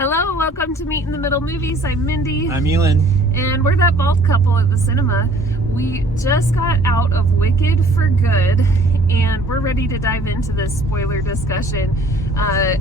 Hello, welcome to Meet in the Middle Movies. I'm Mindy. I'm Elin. And we're that bald couple at the cinema. We just got out of Wicked for Good, and we're ready to dive into this spoiler discussion.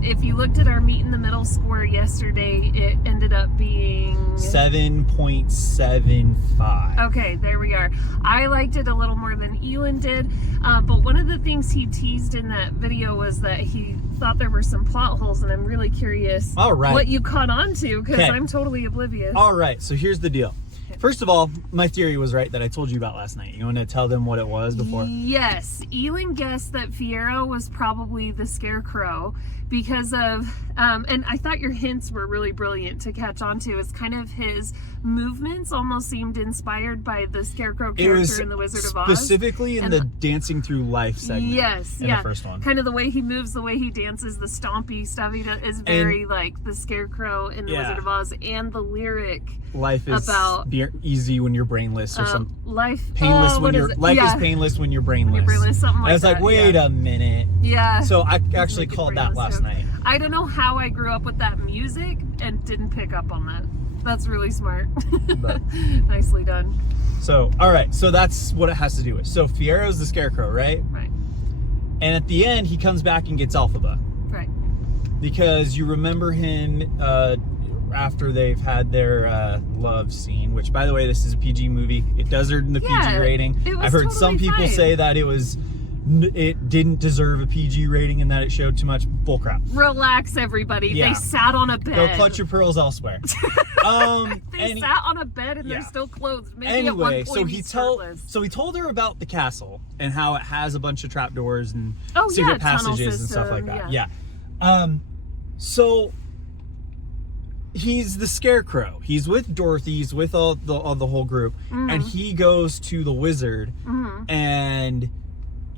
If you looked at our Meet in the Middle score yesterday, it ended up being 7.75. Okay, there we are. I liked it a little more than Elin did, but one of the things he teased in that video was that he thought there were some plot holes, and I'm really curious what you caught on to, because I'm totally oblivious. All right, so here's the deal. First of all, my theory was right that I told you about last night. You want to tell them what it was before? Yes. Elin guessed that Fiyero was probably the Scarecrow because of, and I thought your hints were really brilliant to catch on to. It's kind of his movements almost seemed inspired by the Scarecrow character in The Wizard of Oz. Specifically in the Dancing Through Life segment. Yes, in the first one. Kind of the way he moves, the way he dances, the stompy stuff he does is very like the Scarecrow in The Wizard of Oz, and the lyric life is about easy when you're brainless, or something. Life painless when you're life is painless when you're brainless. Something like that. I was like, wait a minute. Yeah. So I actually called that last night. I don't know how I grew up with that music and didn't pick up on that. That's really smart. Nicely done. So, all right. So that's what it has to do with. So Fiyero's the Scarecrow, right? Right. And at the end, he comes back and gets Elphaba. Right. Because you remember him after they've had their love scene, which, by the way, this is a PG movie. It does earn the PG rating. I've heard some people say that it didn't deserve a PG rating and that it showed too much bullcrap. Relax, everybody. They sat on a bed. Go clutch your pearls elsewhere. They sat on a bed and they're still clothed. Maybe at one point he told her about the castle and how it has a bunch of trapdoors and secret passages and stuff like that. So he's the Scarecrow. He's with Dorothy. He's with all the whole group, and he goes to the wizard, and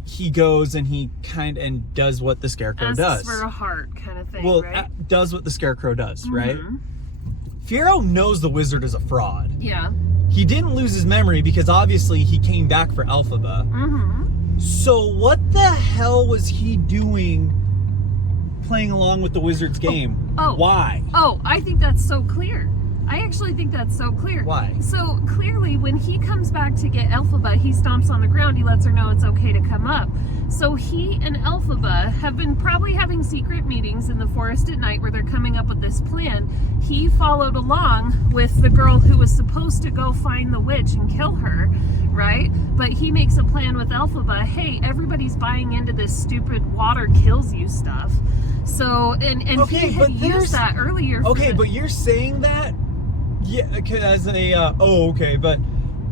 he goes and he and does what the Scarecrow does. For a heart kind of thing. Well, right? Does what the Scarecrow does, right? Fiyero knows the wizard is a fraud. Yeah. He didn't lose his memory because obviously he came back for Elphaba. So what the hell was he doing playing along with the wizard's game? Why? I think that's so clear. I actually think that's so clear. Why? So clearly when he comes back to get Elphaba, he stomps on the ground. He lets her know it's okay to come up. So he and Elphaba have been probably having secret meetings in the forest at night where they're coming up with this plan. He followed along with the girl who was supposed to go find the witch and kill her, right? But he makes a plan with Elphaba. Hey, everybody's buying into this stupid water kills you stuff. So, and he had used that earlier. Okay, but you're saying that as but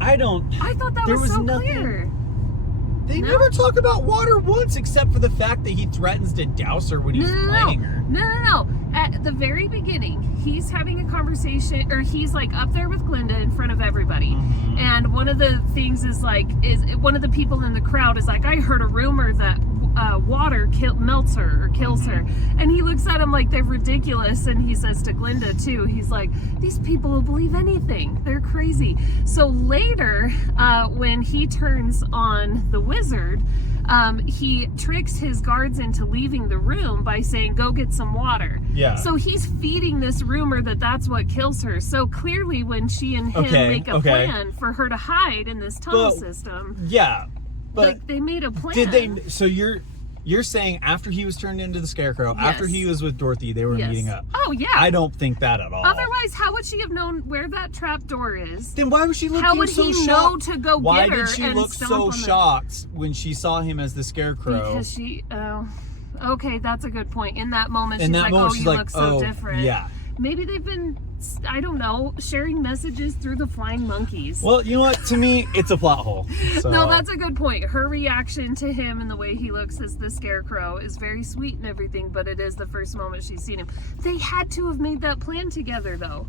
I thought that was so clear. They never talk about water once, except for the fact that he threatens to douse her when he's playing her. No. At the very beginning, he's having a conversation, or he's like up there with Glinda in front of everybody. And one of the things is one of the people in the crowd is like, I heard a rumor that water melts her or kills her. And he looks at him like they're ridiculous, and he says to Glinda too, he's like, these people will believe anything. They're crazy. So later, when he turns on the wizard, he tricks his guards into leaving the room by saying, go get some water. Yeah. So he's feeding this rumor that that's what kills her. So clearly when she and him make a plan for her to hide in this tunnel system. Yeah. But like, they made a plan. Did they? So you're saying after he was turned into the Scarecrow, after he was with Dorothy, they were meeting up? Oh yeah. I don't think that at all. Otherwise, how would she have known where that trap door is? Then why was she looking so shocked? How would he know to go why get her? Why did she look so shocked when she saw him as the Scarecrow? Because she. Okay, that's a good point. In that moment, she's like, "Oh, you look so different." Yeah. Maybe they've been, I don't know, sharing messages through the flying monkeys. Well, you know what? To me, it's a plot hole. So. No, that's a good point. Her reaction to him and the way he looks as the Scarecrow is very sweet and everything, but it is the first moment she's seen him. They had to have made that plan together, though.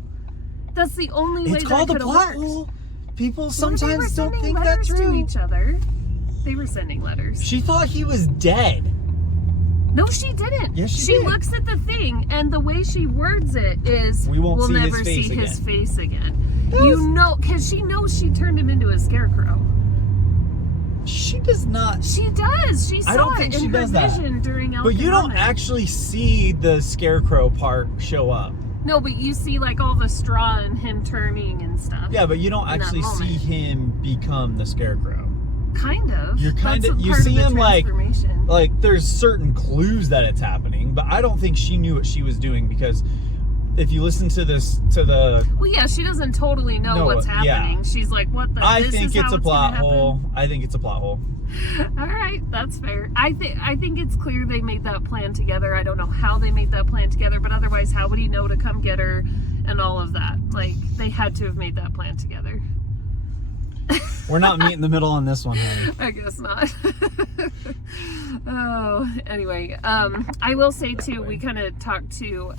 That's the only way that could have worked. It's called a plot hole. People sometimes don't think that's true. To each other. They were sending letters. She thought he was dead. No, she didn't. Yes, she did. Looks at the thing, and the way she words it is, we'll never see his face again. You know, because she knows she turned him into a scarecrow. She does not. She does. She saw I don't think it she in her does vision during But you don't actually see the scarecrow part show up. No, but you see like all the straw and him turning and stuff. Yeah, but you don't in that actually see moment. him become the Scarecrow. Kind of. You're kind That's of, you part see of the him transformation. like there's certain clues that it's happening, but I don't think she knew what she was doing, because if you listen to the Well, yeah, she doesn't totally know what's happening. yeah. She's like, what the? I this think is it's how a plot gonna hole. happen? I think it's a plot hole. All right, that's fair. I think it's clear they made that plan together. I don't know how they made that plan together, but otherwise, how would he know to come get her and all of that? Like, they had to have made that plan together. We're not meeting in the middle on this one, honey. I guess not. Oh, anyway, I will say too, we kind of talked to,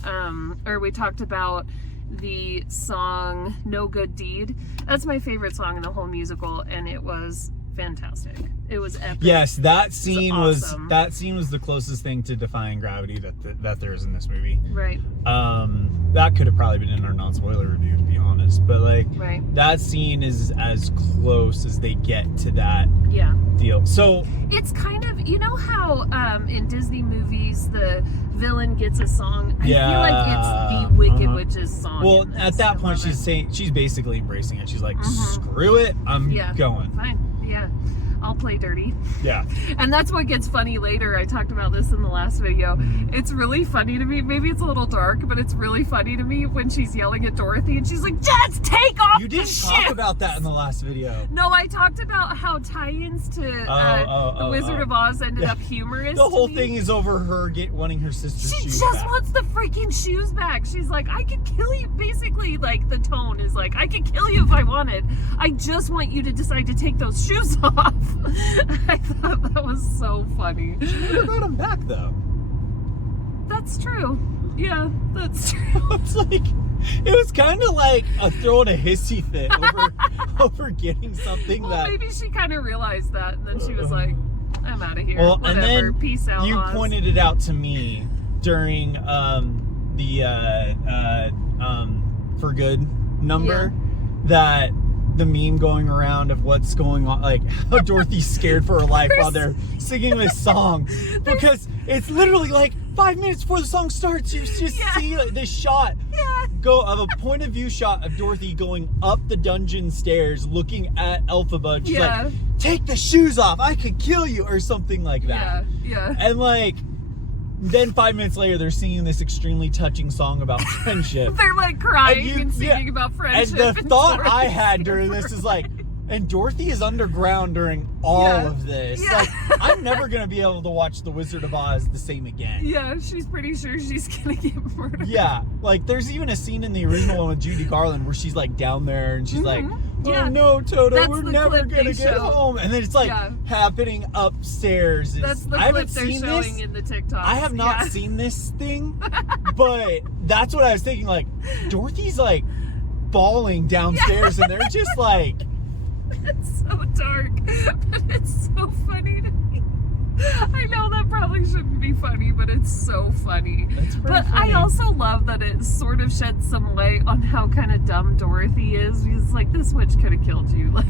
or we talked about the song "No Good Deed." That's my favorite song in the whole musical, and it was fantastic. It was epic. Yes, that scene was awesome. the closest thing to defying gravity that there is in this movie. Right. That could have probably been in our non-spoiler review, to be honest. But like, Right. that scene is as close as they get to that Yeah. deal. So It's kind of, you know how in Disney movies the villain gets a song? I feel like it's the Wicked Witch's song. well, in at this. that I point, love it. she's basically embracing it. She's like, screw it, I'm Yeah. going. Fine. Yeah. I'll play dirty. Yeah. And that's what gets funny later. I talked about this in the last video. Mm-hmm. It's really funny to me. Maybe it's a little dark, but it's really funny to me when she's yelling at Dorothy and she's like, just take off You the didn't talk shoe. about that in the last video. No, I talked about how tie-ins to The Wizard of Oz ended up humorous. The whole to me. thing is over her wanting her sister's She shoes just back. wants the freaking shoes back. She's like, I could kill you. Basically, like, the tone is like, I could kill you if I wanted. I just want you to decide to take those shoes off. I thought that was so funny. She never got them back, though. That's true. Yeah, that's true. It's like, it was kind of like throwing a hissy fit over getting something Well, that. maybe she kind of realized that, and then she was like, I'm out of here. Well, Whatever. and then Peace out, you Oz. pointed it out to me during the For Good number, that the meme going around of what's going on, like how Dorothy's scared for her life while they're singing this song, because it's literally like 5 minutes before the song starts, you just see this shot go of a point of view shot of Dorothy going up the dungeon stairs looking at Elphaba. She's like, take the shoes off, I could kill you, or something like that. Yeah. And like, then 5 minutes later, they're singing this extremely touching song about friendship. They're like crying and singing about friendship. And the thought Dorothy's I had during this is like, and Dorothy is underground during all of this. Yeah. Like, I'm never going to be able to watch The Wizard of Oz the same again. Yeah, she's pretty sure she's gonna get murdered. Yeah, like there's even a scene in the original one with Judy Garland where she's like down there and she's like, oh no, Toto, That's we're the never clip gonna they get show. home. And then it's like happening upstairs. That's the I clip haven't they're seen showing this. in the TikTok. I have not seen this thing, but that's what I was thinking. Like, Dorothy's like bawling downstairs and they're just like, It's so dark, but it's so funny to me. I know that probably shouldn't be funny, but it's so funny. It's pretty But funny. I also love that it sort of sheds some light on how kind of dumb Dorothy is. Because like, this witch could have killed you. Like,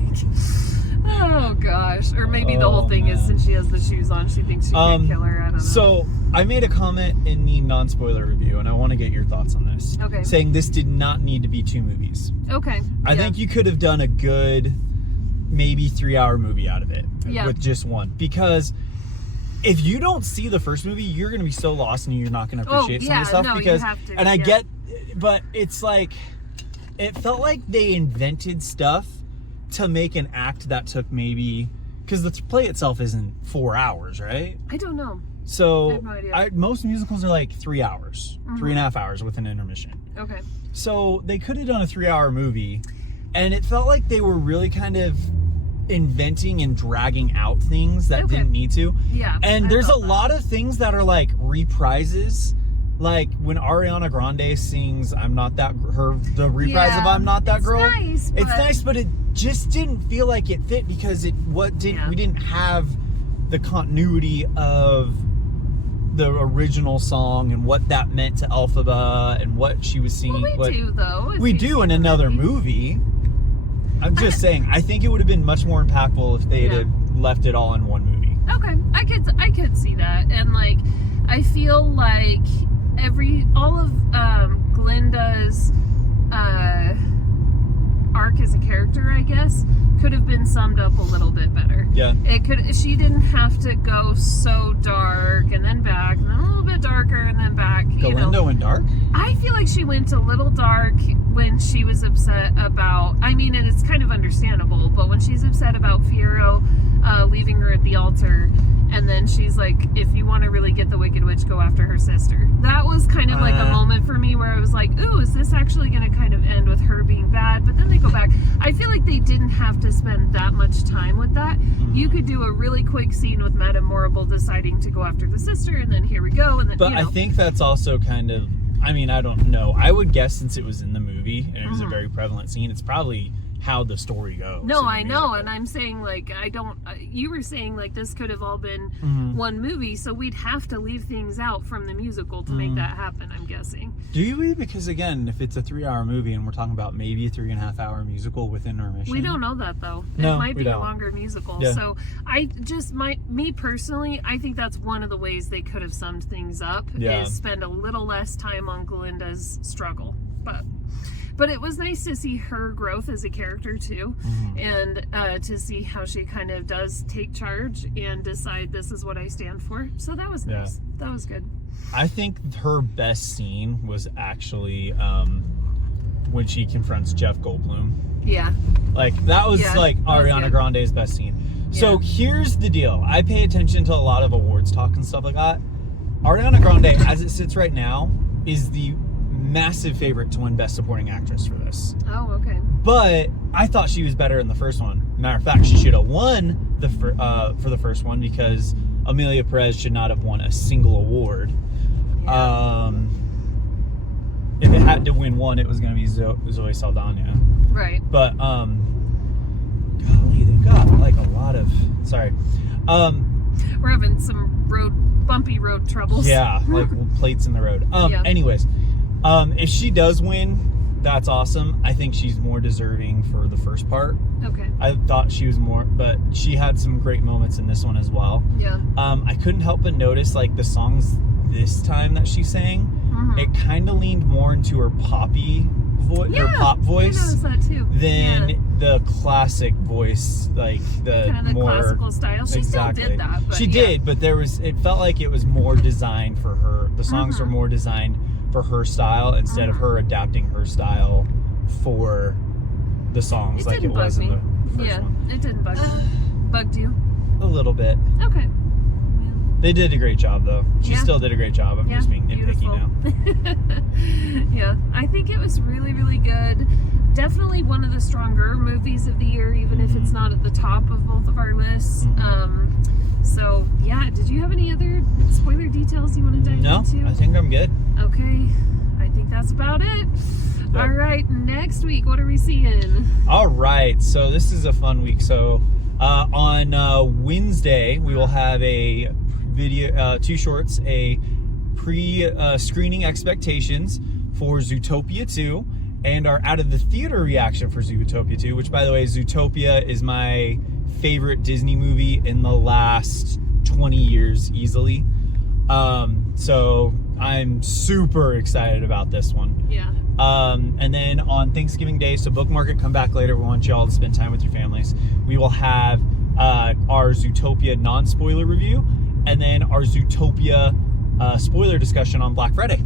oh gosh. Or maybe the whole thing is, since she has the shoes on, she thinks she can't kill her. I don't know. So I made a comment in the non-spoiler review, and I want to get your thoughts on this. Okay. Saying this did not need to be 2 movies. Okay. I think you could have done a good, maybe 3-hour movie out of it with just one. Because if you don't see the first movie, you're going to be so lost and you're not going to appreciate some of the stuff. No, because, you have to, and I get, but it's like, it felt like they invented stuff to make an act that took maybe, because the play itself isn't 4 hours, right? I don't know. So I have no idea. most musicals are like 3 hours, 3.5 hours with an intermission. Okay. So they could have done a 3-hour movie, and it felt like they were really kind of inventing and dragging out things that didn't need to. Yeah. And there's a lot of things that are like reprises. Like when Ariana Grande sings the reprise of I'm Not That Girl. Nice, It's nice, but it just didn't feel like it fit because we didn't have the continuity of the original song and what that meant to Elphaba and what she was singing. Well, we do though. We do in another movie. I'm just saying, I think it would have been much more impactful if they had left it all in one movie. Okay, I could see that, and like, I feel like all of Glinda been summed up a little bit better. Yeah. She didn't have to go so dark and then back and then a little bit darker and then back. Galindo went dark? I feel like she went a little dark when she was upset about, and it's kind of understandable, but when she's upset about Fiyero leaving her at the altar, and then she's like, if you want to really get the Wicked Witch, go after her sister. That was kind of like a moment for me where I was like, ooh, is this actually going to kind of end with her being bad? But then they go back. I feel like they didn't have to spend that much time with that. Mm-hmm. You could do a really quick scene with Madame Morrible deciding to go after the sister, and then here we go. And then, but I think that's also kind of, I don't know. I would guess since it was in the movie and it was a very prevalent scene, it's probably how the story goes. No, I know, and I'm saying you were saying like this could have all been one movie, so we'd have to leave things out from the musical to make that happen, I'm guessing. Do you? Because again, if it's a 3-hour movie and we're talking about maybe a 3.5-hour musical with intermission. We don't know that though. No, it might be don't. a longer musical. Yeah. So me personally, I think that's one of the ways they could have summed things up is spend a little less time on Galinda's struggle. But it was nice to see her growth as a character too, and to see how she kind of does take charge and decide this is what I stand for. So that was nice. That was good. I think her best scene was actually when she confronts Jeff Goldblum. Yeah. Like that was Ariana Grande's best scene. Yeah. So here's the deal. I pay attention to a lot of awards talk and stuff like that. Ariana Grande, as it sits right now, is the massive favorite to win Best Supporting Actress for this. Oh, okay. But I thought she was better in the first one. Matter of fact, she should have won for the first one because Amelia Perez should not have won a single award. Yeah. If it had to win one, it was going to be Zoe Saldana. Right. But golly, they've got like a lot of. Sorry. We're having some bumpy road troubles. Yeah, like plates in the road. Anyways. If she does win, that's awesome. I think she's more deserving for the first part. Okay. I thought she was more, but she had some great moments in this one as well. Yeah. I couldn't help but notice like the songs this time that she sang, it kind of leaned more into her poppy voice, her pop voice. I noticed that too. Than the classic voice, like the kind of the more classical style. She still did that. But she did, but it felt like it was more designed for her. The songs were more designed for her style instead of her adapting her style for the songs like it was in the first one. It didn't bug me. Bugged you? A little bit. Okay. Yeah. They did a great job though. She still did a great job. I'm just being nitpicky now. Yeah, I think it was really, really good. Definitely one of the stronger movies of the year, even if it's not at the top of both of our lists. So, yeah, did you have any other spoiler details you want to dive into? No, I think I'm good. Okay, I think that's about it. Yep. All right, next week, what are we seeing? All right, so this is a fun week. So on Wednesday, we will have a video, 2 shorts, a pre-screening expectations for Zootopia 2 and our out of the theater reaction for Zootopia 2, which by the way, Zootopia is my favorite Disney movie in the last 20 years easily. So I'm super excited about this one. Yeah. And then on Thanksgiving Day, so bookmark it, come back later. We want you all to spend time with your families. We will have our Zootopia non-spoiler review and then our Zootopia spoiler discussion on Black Friday.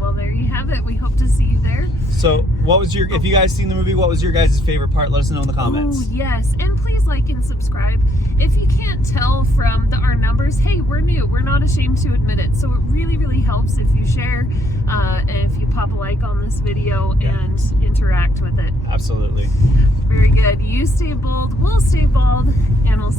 Well, there you have it. We hope to see you there. So, if you guys seen the movie, what was your guys' favorite part? Let us know in the comments. Oh, yes. And please like and subscribe. If you can't tell from our numbers, hey, we're new. We're not ashamed to admit it. So it really, really helps if you share and if you pop a like on this video and interact with it. Absolutely. Very good. You stay bold, we'll stay bald, and we'll